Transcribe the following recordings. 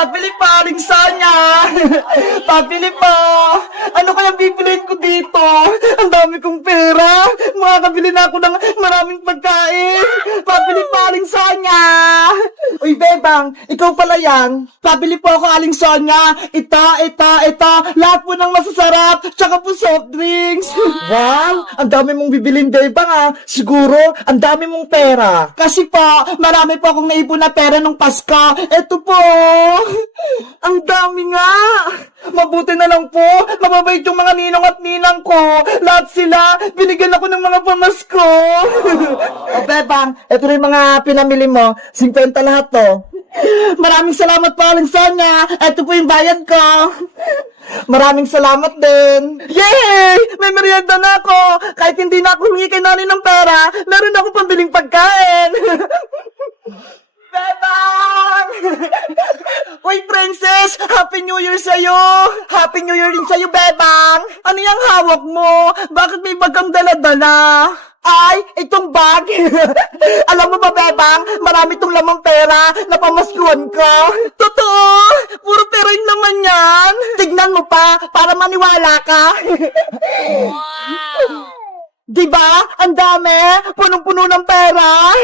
Pabili pa, Aling Sonia! Pabili pa! Ano kaya bibiliin ko dito? Ang dami kong pera! Makakabili na ako ng maraming pagkain! Pabili pa, Aling Sonia! Uy, Bebang, ikaw pala yan. Pabili po ako, Aling Sonia. Ito. Lahat po ng masasarap. Tsaka po soft drinks. Wow! Ang dami mong bibilin, Bebang, ah. Siguro, ang dami mong pera. Kasi po, marami po akong naipon na pera nung Pasko. Ito po. Ang dami nga. Mabuti na lang po. Mababait yung mga ninong at ninang ko. Lahat sila, binigyan ako ng mga pamasko. O, Bebang, ito rin mga pinamili mo. 50 lahat to. Maraming salamat po, Aling Sonia. Ito po yung bayad ko. Maraming salamat din. Yay! May merienda na ako. Kahit hindi na ako humingi kay nanay ng pera, meron ako pambiling pagkain. Bebang! Uy, Princess! Happy New Year sa'yo! Happy New Year din sa'yo, Bebang! Ano yung hawak mo? Bakit may bagang dala-dala? Ay, itong bag! Alam mo ba, Bebang? Marami itong lamang pera na pamaskuhan ko. Totoo! Puro pera yun naman yan! Tignan mo pa, para maniwala ka. Diba? Ang dami! Punong-puno ng pera!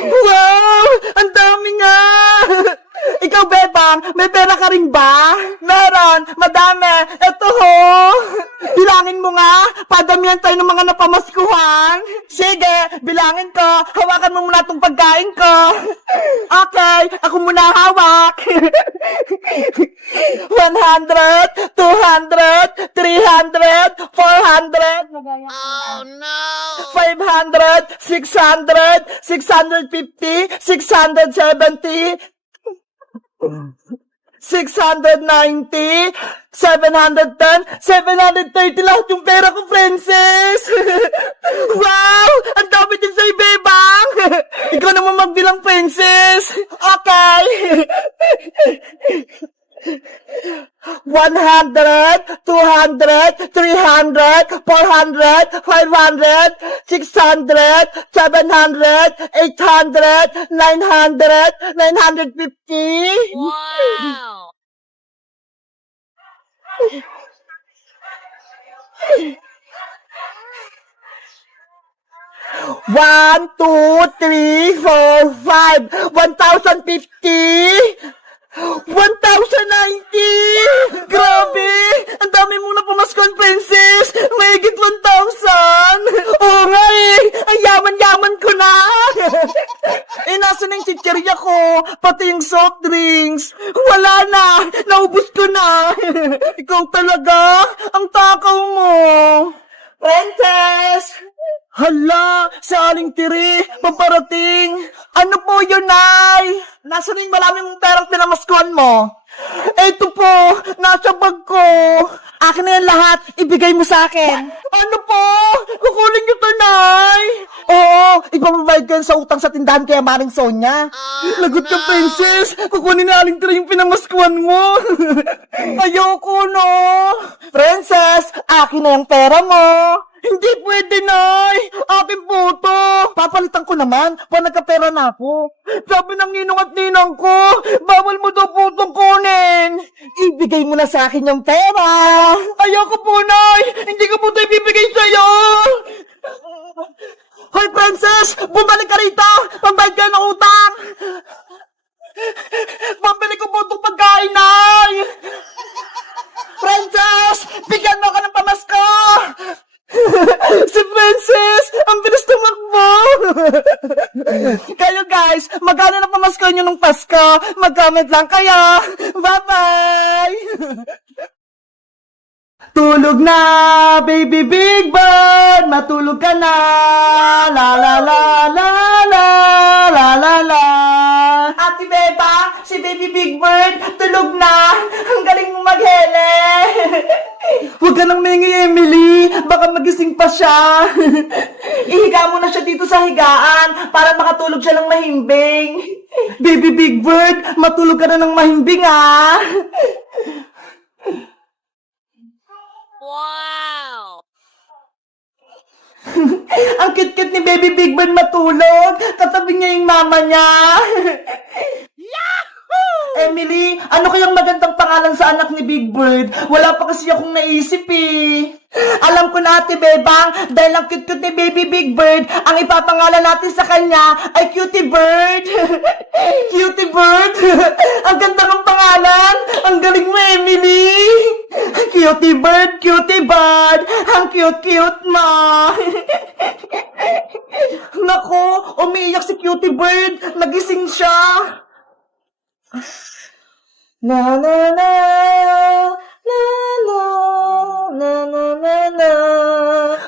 Wow! Ang dami nga! Ikaw, Bebang, may pera ka rin ba? Meron! Madami! Ito ho! Bilangin mo nga! Padamihan tayo ng mga napamaskuhan! Sige! Bilangin ko! Hawakan mo muna itong pagkain ko! Okay! Ako muna hawak! 100, 200, 300, 400, Oh no! 500, 600, 650, 670, 690, 710, 730 lahat yung pera ko, Princess! Wow! Ang dami din sa'yo, Bebang! Ikaw naman magbilang, Princess! Okay! 100, 200, 300, 400, 500, 600, 700, 800, 900, 950. Wow! One, two, three, four, five. 1,050. 1,090! Grabe! Ang dami mong napamaskuhan, Princess! Mahigit 1,000! Oo nga eh! Ang yaman-yaman ko na! Nasa na yung chichirya ko? Pati yung soft drinks! Wala na! Naubos ko na! Ikaw talaga! Ang takaw mo! Princess! Hala, sa Aling Tiri, paparating. Ano po yun, Nay? Nasaan yung maraming mong perang pinamaskuhan mo? Eto po, nasa bag ko. Akin na yan lahat, ibigay mo sa akin. Ano po? Kukunin niyo to, Nay? Oo, ipapabayad ko yan sa utang sa tindahan kaya Maring Sonia. Lagot ka, Princess. Kukunin na Aling Tiri yung pinamaskuhan mo. Ayoko, no? Princess, akin na yung pera mo. Hindi pwede, Nay! Akin po to! Papalitan ko naman, pag nagkapera na ako. Sabi ng ninong at ninang ko, bawal mo daw po itong kunin! Ibigay mo na sa akin yung pera! Ayoko po, Nay! Hindi ko po ito ibibigay sa'yo! Hoy, Princess! Bumalik ka rito! Pambayad ka ng utang! Pambili ko po itong pagkain, Nay! Princess! Bigyan mo ako ng pamasko! Si Princess! Ang bilis tumakbo! Kayo guys, magkano na pamasko nyo nung Pasko? Mag-comment lang kayo! Bye-bye! Tulog na, baby big bird! Matulog ka na! La la la la la la la la! Ate Beba, si baby big bird, tulog na! Ang galing mo maghele! Huwag ka nang mingi, Emily! Baka magising pa siya! Ihiga mo na siya dito sa higaan para makatulog siya ng mahimbing! Baby big bird, matulog ka na ng mahimbing, ah! Wow! Ang cute-cute ni Baby Big Bird matulog. Katabi niya yung mama niya. Yahoo! Emily, ano kayang magandang pangalan sa anak ni Big Bird? Wala pa kasi akong naisip eh. Alam ko na, Ate Bebang, dahil ang cute-cute ni Baby Big Bird, ang ipapangalan natin sa kanya ay Cutie Bird. Cutie Bird? Ang ganda ng pangalan. Ang galing mo, Emily. Cutie Bird, Cutie Bird. Ang cute-cute mo. Nako, umiiyak si Cutie Bird. Nagising siya. Na na na na na na na na na.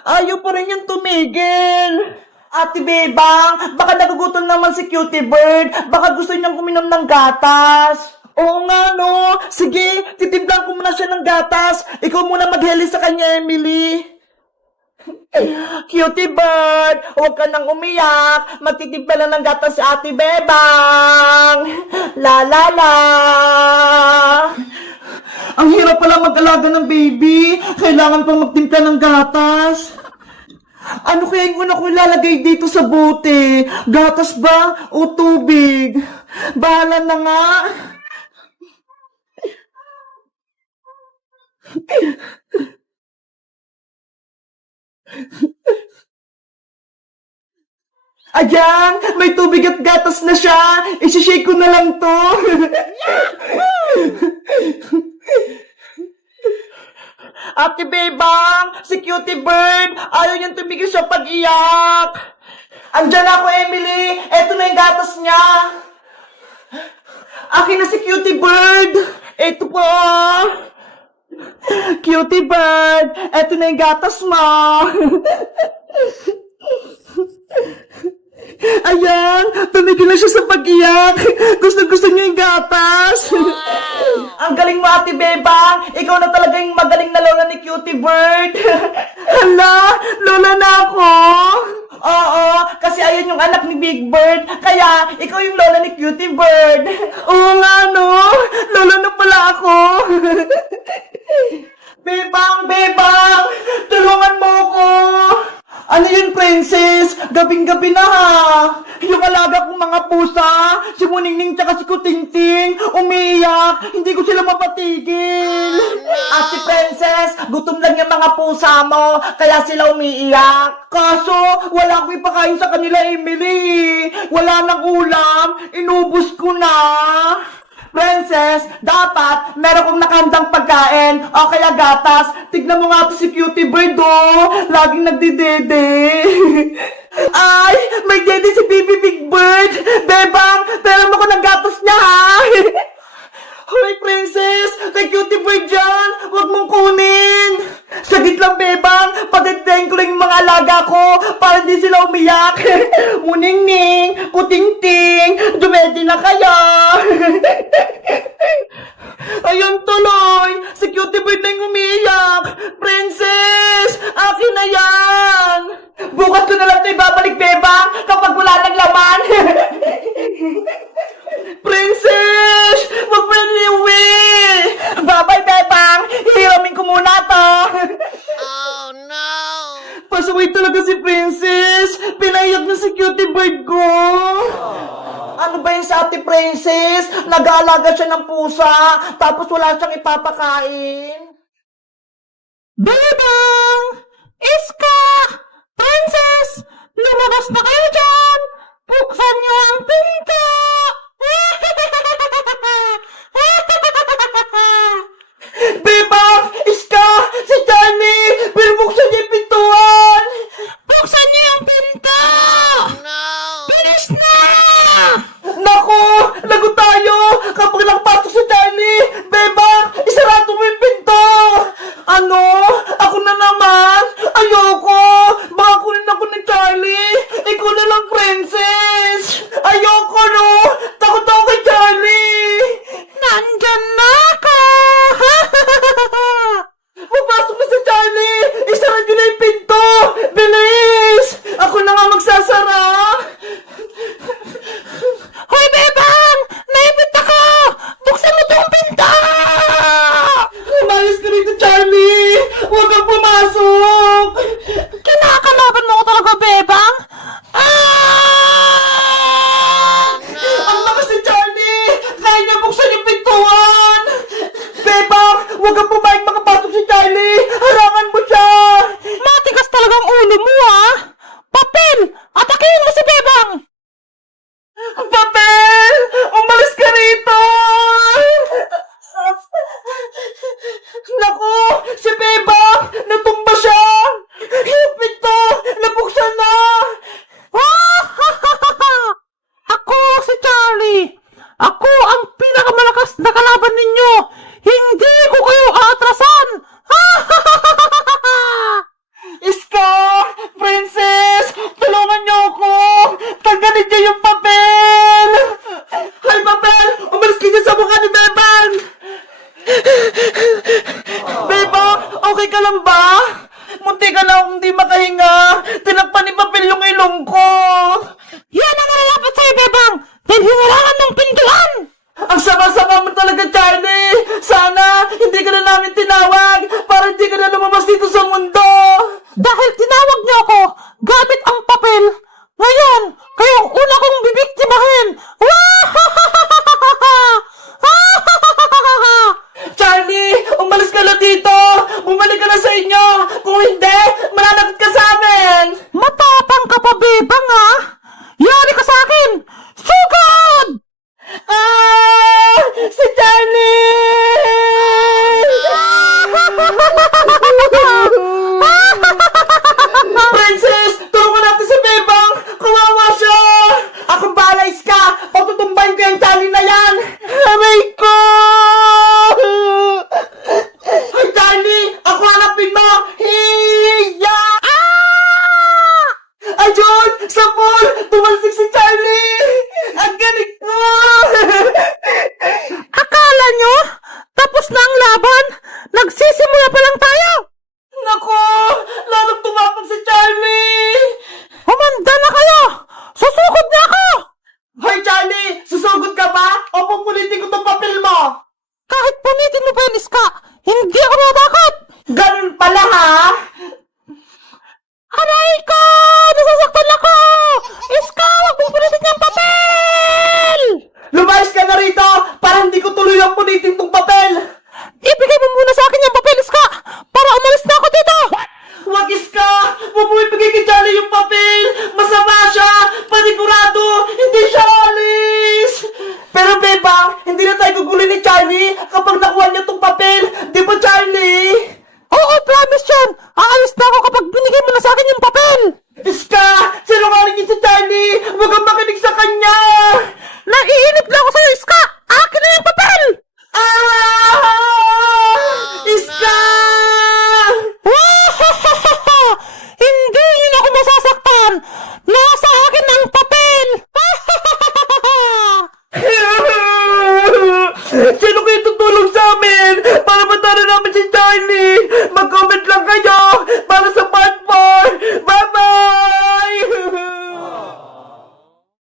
Ayaw pa rin yung tumigil. Ate Bebang, baka nagugutom naman si Cutie Bird. Baka gusto niyang uminom ng gatas. Oo nga, no. Sige, titimplan ko muna siya ng gatas. Ikaw muna magheli sa kanya, Emily. Cutie Bird, huwag ka nang umiyak. Magtitimpla lang ng gatas si Ate Bebang. La la la. Ang hirap pala mag-alaga ng baby. Kailangan pang magtimpla ng gatas. Ano kaya yung una ko ilalagay dito sa bote? Gatas ba o tubig? Bahala na nga. Ayan, may tubig at gatas na siya. Isishake ko na lang to. Ate Bebang, si Cutie Bird, ayaw niyang tumigil sa pag-iyak. Andyan ako, Emily. Eto na yung gatas niya. Akin na si Cutie Bird. Eto po. Cutie Bird, eto na yung gatas mo. Ayan, tumigil na siya sa pag-iyak. Gusto niya yung gatas. Ang galing mo, Ate Bebang. Ikaw na talaga yung magaling na lola ni Cutie Bird. Hala, lola na ako. Oo, kasi ayun yung anak ni Big Bird. Kaya, ikaw yung lola ni Cutie Bird. Oo nga, no? Lola na pala ako. Bebang, tulungan mo ko. Ano yun, Princess? Gabing-gabi na ha. Yung alaga kong mga pusa, si Muningning tsaka si Kutingting, umiiyak. Hindi ko sila mapatigil. At si Princess, gutom lang yung mga pusa mo, kaya sila umiiyak. Kaso, wala akong ipakain sa kanila, Emily. Wala nang ulam, inubos ko na. Princess, dapat meron kong nakahandang pagkain o kaya gatas. Tignan mo nga to si Cutie Bird, oh. Laging nagdidede. Ay, may dede si Baby Big Bird. Bebang, pera mo ko ng gatas niya, ha? Hoy, Princess, kay Cutie Bird dyan. Huwag mong kunin. Sagit lang, Bebang. Patiteng ko lang yung mga alaga ko para hindi sila umiyak. Muningning, Kutingting, dumedi na kayo. Ayun tuloy, si Cutie Bird na yung umiiyak. Princess, akin na yan. Bukas ko na lang ito ibabalik, Bebang, kapag wala ng laman. Princess, wag mo na iuwi. Bye-bye, Bebang. Hihiramin ko muna to. Oh no! Pasaway talaga si Princess. Pinaiyak na si Cutie Bird ko. Ano ba yun sa Ate Princess? Nag-aalaga siya ng pusa, tapos wala siyang ipapakain. Bebang! Iska! Princess! Lumabas na kayo dyan! Buksan niyo ang pinto! Bebang! Iska! Si Johnny! Binubuksan niya yung pintuan! Buksan niyo yung pinto! No! Bilis na! Nako! Lago tayo! Kapag nagpasok si Johnny! Bebang! Isarado mo yung pinto! Ano? Ako na naman? Ayoko! Baka kunin ako ni Charlie! Ikaw na lang, Princess! Ayoko, no! Takot ako kay Charlie! ang pinakamalakas na kalaban ninyo! Hindi ko kayo aatrasan! Iska! Princess! Tulungan niyo ako! Tanggalin niyo yung papel! Hay, papel! Umalis ka dyan sa mukha ni Bebang! Bebang, okay ka lang ba? Munti ka na akong di makahinga. Tinakpan ni papel yung ilong ko. Yan ang nalalapat sa'yo, Bebang! Dahil hinarangan mong pintuan! Ang sama-sama mo talaga, Charlie! Sana hindi ka na namin tinawag para hindi ka na lumabas dito sa mundo! Dahil tinawag niyo ako gamit ang papel, ngayon, kayo ang una kong bibiktimahin! Charlie! Umalis ka na dito! Bumalik ka na sa inyo! Kung hindi, malalagot ka sa amin! Matapang ka pa, Bebang, ha? Yari ka sa akin! Sugod! Ah! Si Charlie! Princess! Tulungan natin si Bebang! Kawawa siya! Akong bahala, Iska! Patutumbayin ko yung Charlie na yan! Aray ko! Ay, Charlie! Ako hanapin mo! Hiya! Ayun! Sa pool! Tumalsik si Charlie! Ang galing ko! Akala nyo? Tapos na ang laban? Nagsisimula pa lang tayo! Nako! Lalong tumapag si Charlie! Humanda na kayo! Susugod na ako! Hoy, Charlie! Susugod ka ba? O pupulitin ko tong papel mo? Kahit punitin mo pa yun, Iska, hindi ako natakot! Ganun pala, ha? Aray ko! Nasasaktan ako! Iska, wag mong punitin yung papel! Lumayas ka na rito para hindi ko tuloy ang punitin tong papel! Ibigay mo muna sa akin yung papel, Iska, para umalis na ako dito! Wag, Iska! Huwag mo ibigay kay Charlie yung papel! Masama siya! Panigurado! Hindi siya alis! Pero Bebang, hindi na tayo gugulin ni Charlie kapag nakuha niya tong papel! Di ba, Charlie? Oo, promise yan! Aalis na ako kapag binigay mo na sa akin yung papel! Iska! Sinungaling niya si Charlie! Huwag kang makinig sa kanya! Naiinip na ako sa'yo, Iska! Akin na yung papel! Ah! Iska! Hindi yun ako masasaktan! Nasa akin ang papel! Sino kayo tutulong sa amin para matalo namin si Charlie?